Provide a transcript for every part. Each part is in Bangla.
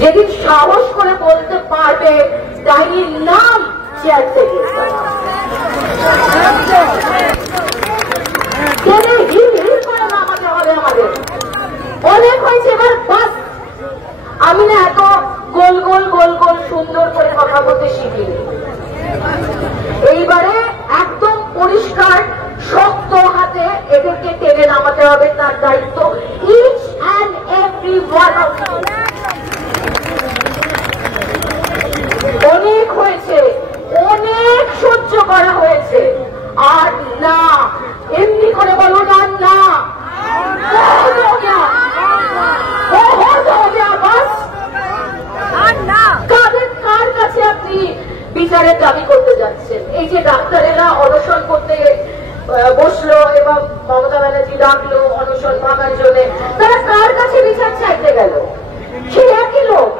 যেদিন সাহস করে বলতে পারবে ডাইনির নাম চেয়ার থেকে হিল হিল করে নামাতে হবে আমাদের। অনেক হয়েছে, এবার বাস। আমি না এত গোল গোল গোল গোল সুন্দর করে কথা বলতে শিখিনি। এইবারে একদম পরিষ্কার শক্ত হাতে এদেরকে টেনে নামাতে হবে, তার দায়িত্ব each and every one of you. অনেক হয়েছে, অনেক সহ্য করা হয়েছে, আর না এমনি করে বলো না, না কার কাছে আপনি বিচারের দাবি করতে যাচ্ছেন? এই যে ডাক্তারেরা অনশন করতে বসলো এবং মমতা ব্যানার্জি ডাকলো অনশন ভাঙার জন্য, তারা কার কাছে বিচার চাইতে গেল? সে একই লোক,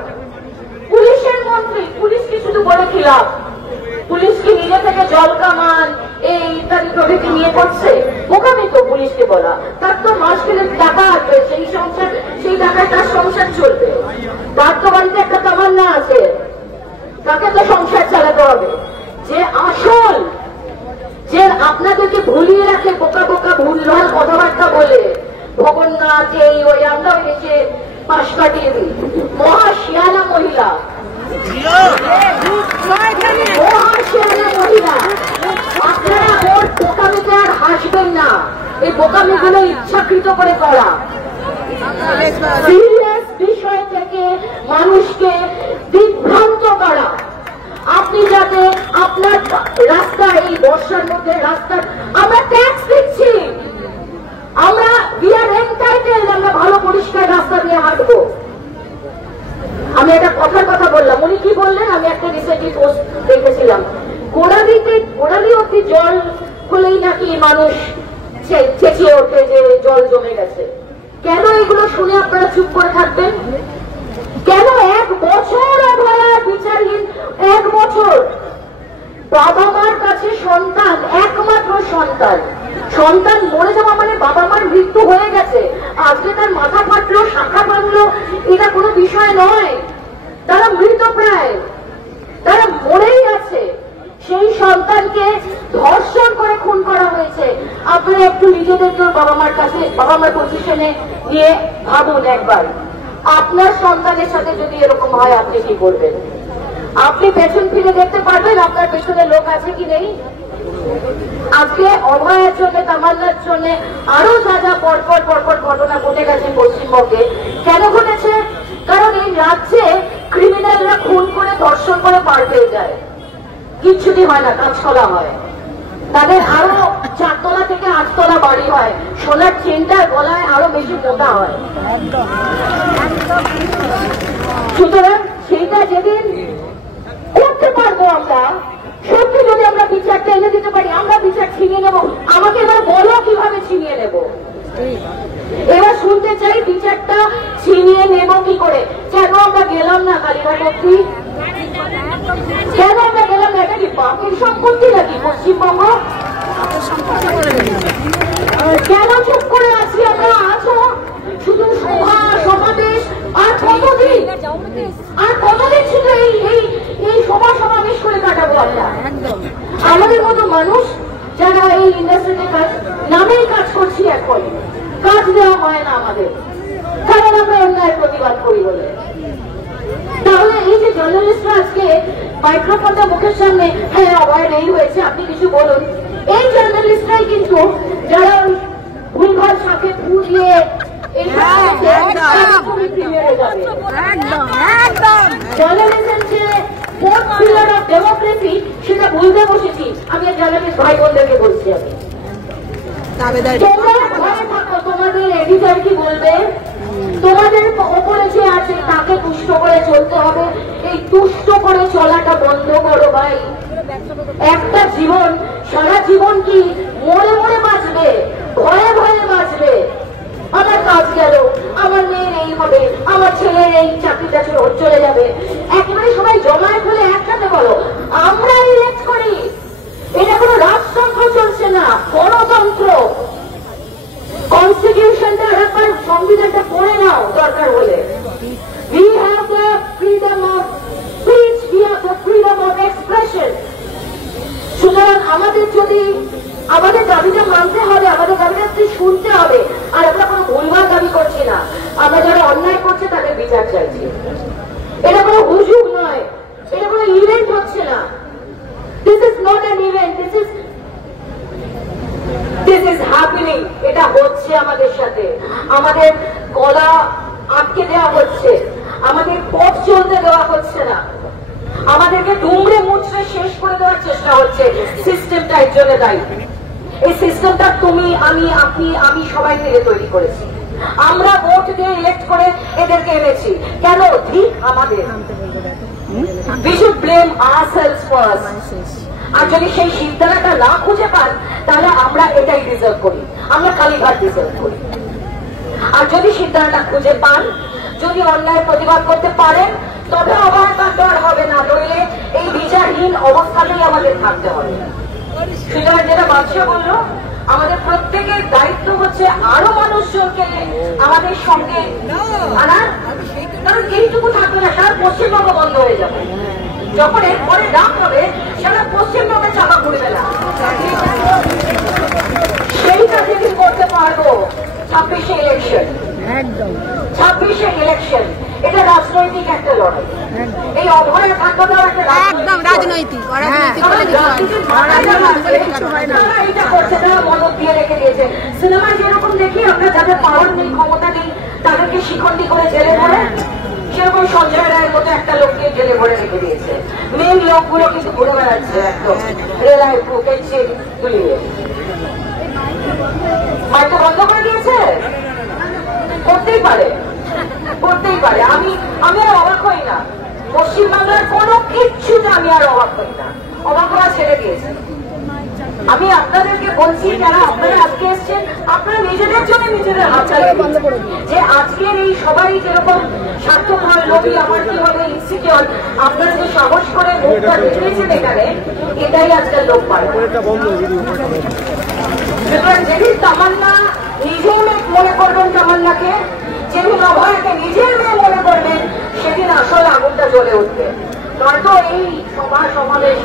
পুলিশের মন্ত্রী। পুলিশকে শুধু বলে খিলাফ, পুলিশকে নিজে থেকে জল কামান এই ইত্যাদি প্রভৃতি নিয়ে করছে, বোকামি তো পুলিশকে বলা। তার তো মাস গেলে টাকা আসবে, সেই সংসার, সেই টাকায় তার সংসার চলবে। তার তো বাড়িতে একটা তামান্না আছে, তাকে তো সংসার চালাতে হবে। যে আসল, যে আপনাদেরকে ভুলিয়ে রাখে বোকা বোকা ভুলভাল কথাবার্তা বলে, ভবননাথ এই ওই, আমরা এসে পাশ কাটিয়ে দিই। মহাশিয়ানা মহিলা, মহাশিয়ানা মহিলা, আপনারা ওর বোকামিতে আর হাসবেন না। এই বোকামিগুলো ইচ্ছাকৃত করে করা, সিরিয়াস বিষয় থেকে মানুষকে বিভ্রান্ত করা। আপনি যাতে আপনার রাস্তা, এই বর্ষার মধ্যে রাস্তা, আমরা ট্যাক্স দিচ্ছি, আমরা উই আর এন্টাইটেলড, আমরা ভালো পরিষ্কার রাস্তা দিয়ে হাঁটবো। আমি একটা কথার কথা বললাম, উনি কি বললেন? আমি একটা রিসেন্টলি পোস্ট দেখেছিলাম, গোড়ালি অব্দি জল হলেই নাকি মানুষ চেঁচিয়ে ওঠে যে জল জমে গেছে। কেন এগুলো শুনে আপনারা চুপ করে থাকবেন? কেন 1 বছর অভয়ার বিচারহীন, 1 বছর বাবা মার কাছে সন্তান, একমাত্র সন্তান, সন্তান মরে যাওয়া মানে বাবা মার মৃত্যু হয়ে গেছে। আজকে তার মাথা ফাটলো, শাখা ভাঙলো, এটা কোনো বিষয় নয়। তারা মৃত প্রায়, তারা মরেই আছে। সেই সন্তানকে ধর্ষণ করে খুন করা হয়েছে। আপনারা একটু নিজেদেরকে বাবা মার কাছে, বাবা মার পজিশনে নিয়ে ভাবুন একবার, আপনার সন্তানের সাথে যদি এরকম হয় আপনি কি করবেন? আপনি পেছন ফিরে দেখতে পারবেন আপনার পেছনে লোক আছে কি নেই? আজকে অভয়ের জন্য, তামান্নার জন্য আরো যা যা পরপর পরপর ঘটনা ঘটে গেছে পশ্চিমবঙ্গে, কেন ঘটেছে? কারণ এই রাজ্যে ক্রিমিনালরা খুন করে, ধর্ষণ করে পার পেয়ে যায়, কিচ্ছুটি হয় না, কাজকলা হয়। তাদের আরো 4 তলা থেকে 8 তলা বাড়ি হয়, সোনার চেনটা গলায় আরো বেশি মোটা হয়। সুতরাং সেইটা যেদিন করতে পারবো আমরা, সত্যি যদি আমরা বিচারটা এনে দিতে পারি, আমরা বিচার ছিনিয়ে নেব। আমাকে এবার বলো কিভাবে ছিনিয়ে নেব? এবার শুনতে চাই বিচারটা ছিনিয়ে নেব কি করে। কেন আমরা গেলাম না কালীঘাট অব্দি? কেন আমরা গেলাম না? এটা কি বাপের সম্পত্তি নাকি পশ্চিমবঙ্গ? কেন চুপ করে আছি আমরা? আছো শুধু সভা সমাবেশ, আর কতদিন, আর কতদিন শুধু এই সভা সমাবেশ করে কাটাবো আমরা? আমাদের মতো মানুষ যারা এই ইন্ডাস্ট্রিতে কাজ, নামেই কাজ করছি, এখন কাজ দেওয়া হয় না আমাদের, কারণ আমরা অন্যায়ের প্রতিবাদ করি বলে। তাহলে এই যে জার্নালিস্টরা আজকে মাইক্রোফোনটা মুখের সামনে, হ্যাঁ অভয় নেই হয়েছে, আপনি কিছু বলুন, এই জার্নালিস্টরাই কিন্তু যারা ভুলভাল সাথে পুড়িয়ে জার্নালিজম যে ফোর্থ পিলার অফ ডেমোক্রেসি, সেটা ভুলতে বসেছি। আমি জার্নালিস্ট ভাই বোনদেরকে বলছি, আমি তোমরা ঘরে থাকো, তোমাদের এডিটর কি বলবে? তোমাদের ওপরে যে আছে তাকে তুষ্ট করে চলতে হবে। এই তুষ্ট করে চলাটা বন্ধ করো ভাই। একটা জীবন, সারা জীবন কি মরে মরে বাঁচবে, ভয়ে ভয়ে বাঁচবে? আমার কাজ গেল, আমার মেয়ের এই হবে, আমার ছেলের এই চাকরিটা চলে যাবে, একেবারে সবাই জমায়েত হলে একসাথে বলো আমরা ইলেক্ট করি। এটা কোনো রাজতন্ত্র চলছে না, গণতন্ত্র। কনস্টিটিউশনটা একবার, সংবিধানটা পড়ে নাও দরকার হলে। We have the অন্যায় করছে তাদের বিচার চাইছি। এটা কোনো হুজুগ নয়, এটা কোনো ইভেন্ট হচ্ছে না। This is not an event, this is happening. এটা হচ্ছে আমাদের সাথে। আমাদের গলা আটকে দেওয়া হচ্ছে, আমাদের পথ চলতে দেওয়া হচ্ছে না, আমাদেরকে দুমড়ে মুচড়ে শেষ করে দেওয়ার চেষ্টা হচ্ছে। সিস্টেমটা এর জন্য দায়ী। এই সিস্টেমটা তুমি, আমি সবাই মিলে তৈরি করেছি। আমরা ভোট দিয়ে ইলেক্ট করে এদেরকে এনেছি। কেন? ঠিক আমাদের। We should blame ourselves first. আর যদি সেই সিদ্ধান্তটা না খুঁজে পান তাহলে আমরা এটাই ডিজার্ভ করি, আমরা কালীঘাট ডিজার্ভ করি। আর যদি সিদ্ধান্তটা খুঁজে পান, যদি অন্যায় প্রতিবাদ করতে পারেন, তবে অভয়কাণ্ড আর হবে না, নইলে এই বিচারহীন অবস্থাতেই আমাদের থাকতে হবে। সুতরাং যেটা বাদশা বলল, আমাদের প্রত্যেকের দায়িত্ব হচ্ছে আরো মানুষজনকে আমাদের সঙ্গে আনার। কারণ এইটুকু থাকবে না, সারা পশ্চিমবঙ্গ বন্ধ হয়ে যাবে। যখন এরপরে ডাক হবে সারা পশ্চিমবঙ্গে চাপা পড়বে না। সেইটা যেদিন করতে পারবো 26শে ইলেকশন, 26শে ইলেকশন, এটা রাজনৈতিক একটা লড়াই। এই অভয় কাণ্ডটাও একটা রাজনৈতিক। এটা করছে, তারা মদত দিয়ে রেখে দিয়েছে। সিনেমায় যেরকম দেখি আমরা যাদের পাওয়ার নেই, ক্ষমতা নেই, তাদেরকে শিখন্ডি করে জেলে ভরে, সেরকম সঞ্জয় রায়ের মতো একটা লোককে জেলে ভরে রেখে দিয়েছে। মেন লোকগুলো কিন্তু ঘুরে বেড়াচ্ছে একদম রেলায় পেয়েছে তুলিয়ে। হয়তো বন্ধ করে দিয়েছে, করতেই পারে, করতেই পারে। আমি আর অবাক হই না। পশ্চিমবাংলার কোনো কিচ্ছুতে আমি আর অবাক হই না, অবাক হওয়া ছেড়ে দিয়েছে। আমি আপনাদেরকে বলছি, যারা আপনারা আজকে এসছেন, আপনারা নিজেদের জন্য নিজেদের হাত চালাবেন। যে আজকের এই সবাই যেরকম স্বার্থপর, লোভী, আমার কি হবে, ইনসিকিউর, আপনারা যে সাহস করে মুখটা দেখিয়েছেন এখানে, এটাই আজকাল লোক পায়। যেদিন তামান্না নিজের মেয়ে মনে করবেন, তামান্নাকে যেদিন অভয়কে নিজের মেয়ে মনে করবেন, সেদিন আসলে আগুনটা জ্বলে উঠবে। নয়তো এই সভা সমাবেশ